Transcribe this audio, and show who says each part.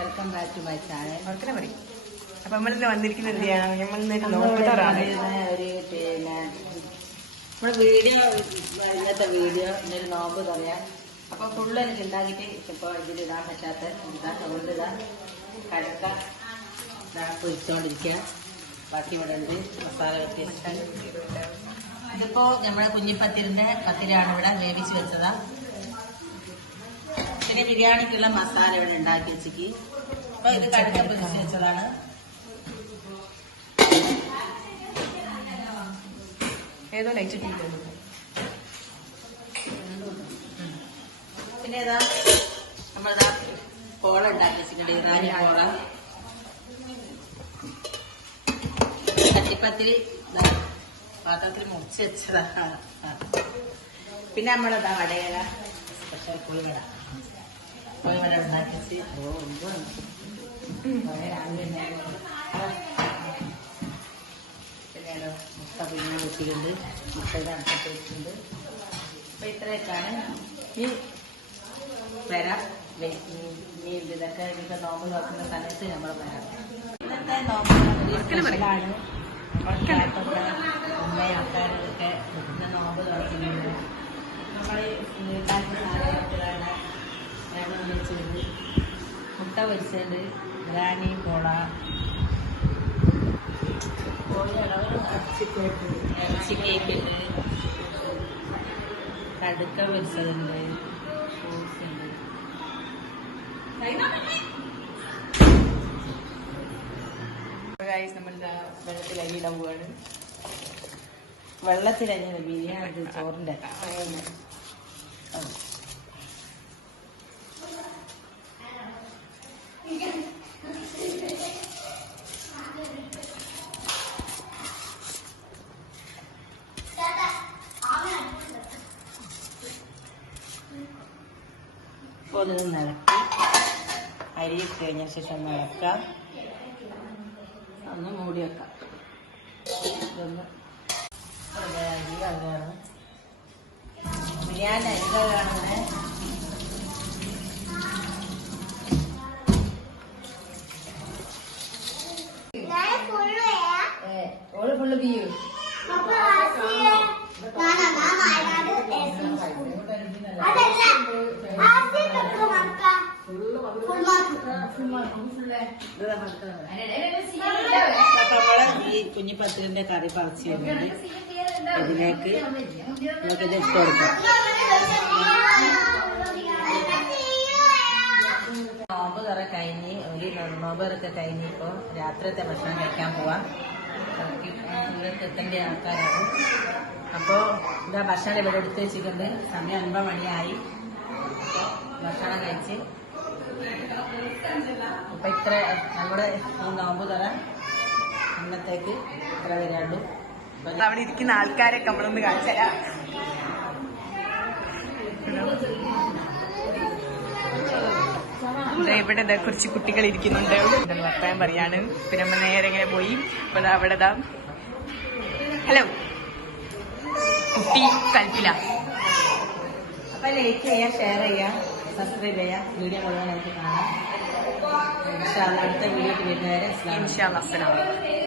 Speaker 1: Welcome back to my channel
Speaker 2: ഓർക്കനെ പറയും അപ്പൊ നമ്മളിന്ന് വന്നിരിക്കുന്നത് എന്തിനാണ് നമ്മൾ നോമ്പുതറാണ്
Speaker 1: ഒരു പിന്നെ നമ്മുടെ വീഡിയോ ഇന്നത്തെ വീഡിയോ ഇന്നൊരു നോമ്പ് പറയാം. അപ്പൊ ഫുള്ള് എനിക്ക് ഉണ്ടാക്കിയിട്ട് ഇപ്പൊ ഇതിലിടാൻ പറ്റാത്ത ഇതാ അതുകൊണ്ട് ഇതാ കടക്ക പൊരിച്ചോണ്ടിരിക്കുക ബാക്കി ഇവിടെ ഉണ്ട് മസാല വ്യത്യസ്തം ഇതിപ്പോ നമ്മുടെ കുഞ്ഞിപ്പത്തിരിന്റെ പത്തിരാണ് ഇവിടെ വേവിച്ച് വെച്ചതാ. ബിരിയാണിക്കുള്ള മസാല ഇവിടെ ഉണ്ടാക്കി വെച്ചിക്ക്. അപ്പൊ ഇത് കടുക്ക പൊതിച്ച് വെച്ചതാണ്.
Speaker 2: ഏതോ ലൈറ്റ്
Speaker 1: പിന്നെ ഏതാ? നമ്മളിതാ കോള ഉണ്ടാക്കി വെച്ചിട്ടുണ്ട് ഇറാനി കോള ചട്ടിപ്പത്തിരി പാത്രത്തിൽ മുറിച്ച് വെച്ചതാണ്. പിന്നെ നമ്മളതാ വടകര സ്പെഷ്യൽ കോഴിവട. കോഴിവട ഉണ്ടാക്കി വെച്ച് ഓ എന്തുവാണ് കുറേ രാവിലെ ഉണ്ടായിരുന്നു. പിന്നെയോ മുട്ട പിന്നെ വെച്ചിട്ടുണ്ട് മുട്ട അടുപ്പത്ത് വെച്ചിട്ടുണ്ട് അപ്പൊ ഇത്രയൊക്കെയാണ് ഈ വരാം നീ ഇതൊക്കെ ഇതൊക്കെ നോമ്പ് നോക്കുന്ന സമയത്ത് നമ്മൾ വരാം ഇന്നത്തെ നോമ്പ് സ്പെഷ്യലാണ് ഉമ്മയും ആൾക്കാരൊക്കെ ഇന്ന് നോമ്പ് തുറക്കുന്നുണ്ട് നമ്മൾ ഉണ്ടാക്കുന്ന സാധനങ്ങളാണ് വേണം വെച്ചിട്ടുണ്ട് മുട്ട പൊരിച്ചുണ്ട് റാണി പോള. ഇറച്ചി കേക്ക് കടുക്ക പൊരിച്ചതുണ്ട്. ഉണ്ട്
Speaker 2: നമ്മൾ വെള്ളത്തിൽ അരിയിടാൻ പോവാണ്.
Speaker 1: വെള്ളത്തിലഞ്ഞത് ബിരിയാണി ചോറിന്റെ ഇപ്പോൾ ഇത് നിലക്കി അരി ഇട്ട് കഴിഞ്ഞ ശേഷം ഒന്ന് ഇളക്കാം ഒന്ന് മൂടി വെക്കാം. ഇതൊന്ന് അരി അരി അതാണ് ബിരിയാണി അരി ഓൾ ഈ കുഞ്ഞിപ്പത്തിരിന്റെ കറി പറിച്ച് വരുന്നുണ്ട് ഇതിലേക്ക് നമുക്കിത് ഇട്ട് കൊടുക്കാം. നോമ്പ് തുറ കഴിഞ്ഞ് ഒരു നോമ്പ് കഴിഞ്ഞ് ഇപ്പോൾ രാത്രിയത്തെ ഭക്ഷണം കഴിക്കാൻ പോവാം. ഇവിടേക്ക് എത്തേണ്ട ആൾക്കാരാണ്. അപ്പോൾ ഇതാ ഭക്ഷണം ഇവിടെ എടുത്ത് വെച്ചിട്ടുണ്ട്. സമയം അൻപത് മണിയായി. ഭക്ഷണം കഴിച്ച് അപ്പൊ ഇത്ര നമ്മുടെ നോമ്പ് തറ ഇന്നത്തേക്ക് ഇത്ര വരാണ്ടു
Speaker 2: അവിടെ ഇരിക്കുന്ന ആൾക്കാരൊക്കെ നമ്മളൊന്ന് കാണിച്ചുതരാം ഇവിടെ കുറച്ച് കുട്ടികൾ ഇരിക്കുന്നുണ്ട്. വർത്താൻ പറയാണ് പിന്നെ നമ്മൾ നേരെ ഇങ്ങനെ പോയി. അപ്പൊ അവിടെ ഹലോ കുട്ടി കൽപ്പില.
Speaker 1: അപ്പൊ ലൈക്ക് ചെയ്യാം ഷെയർ ചെയ്യാം. സബ്സ്ക്രൈബ് ചെയ്യാം. വീഡിയോ മുഴുവനായിട്ട് കാണാം. അടുത്ത വീഡിയോ വരുന്നവരെ
Speaker 2: അസ്സലാമു അലൈക്കും.